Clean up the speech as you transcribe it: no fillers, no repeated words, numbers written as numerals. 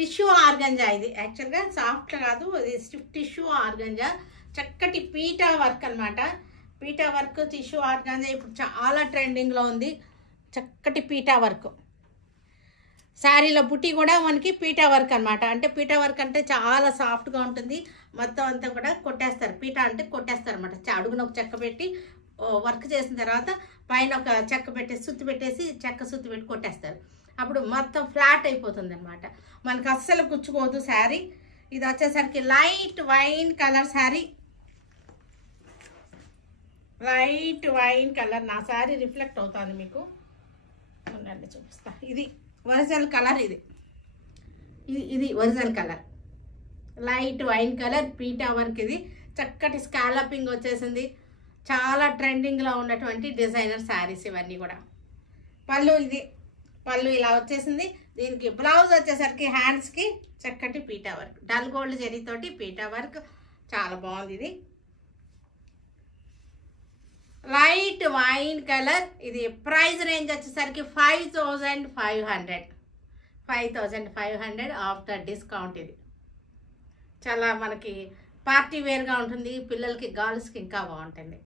Tissue organza ఇది యాక్చువల్గా soft కాదు, ఇది టిష్యూ ఆర్గంజా. చక్కటి పీటా వర్క్ అనమాట. పీటా వర్క్ టిష్యూ ఆర్గంజా ఇప్పుడు చాలా ట్రెండింగ్లో ఉంది. చక్కటి పీటా వర్క్. శారీలో బుట్టి కూడా మనకి పీటా వర్క్ అనమాట. అంటే పీటా వర్క్ అంటే చాలా సాఫ్ట్గా ఉంటుంది. మొత్తం అంతా కూడా కొట్టేస్తారు. పీటా అంటే కొట్టేస్తారు అనమాట. అడుగున ఒక చెక్క పెట్టి వర్క్ చేసిన తర్వాత పైన ఒక చెక్క పెట్టేసి సుత్తి పెట్టేసి చెక్క సుత్తి పెట్టి కొట్టేస్తారు. అప్పుడు మొత్తం ఫ్లాట్ అయిపోతుంది అనమాట. మనకు అస్సలు గుచ్చుకోదు శారీ. ఇది వచ్చేసరికి light wine colour sari. Light wine colour. నా శారీ రిఫ్లెక్ట్ అవుతుంది మీకు. ఉండండి చూపిస్తా. ఇది ఒరిజినల్ కలర్. ఇది original colour. Light wine colour PETA work. ఇది చక్కటి స్కాలపింగ్ వచ్చేసింది. చాలా ట్రెండింగ్లో ఉన్నటువంటి డిజైనర్ శారీస్ ఇవన్నీ కూడా. పళ్ళు ఇలా వచ్చేసింది. దీనికి బ్లౌజ్ వచ్చేసరికి హ్యాండ్స్కి చక్కటి పీటా వర్క్, డల్ గోల్డ్ జరీతోటి పీటా వర్క్. చాలా బాగుంది. ఇది లైట్ వైన్ కలర్. ఇది ప్రైస్ రేంజ్ వచ్చేసరికి 5500 ఆఫ్టర్ డిస్కౌంట్. ఇది చాలా మనకి పార్టీ వేర్గా ఉంటుంది. పిల్లలకి గర్ల్స్కి ఇంకా బాగుంటుంది.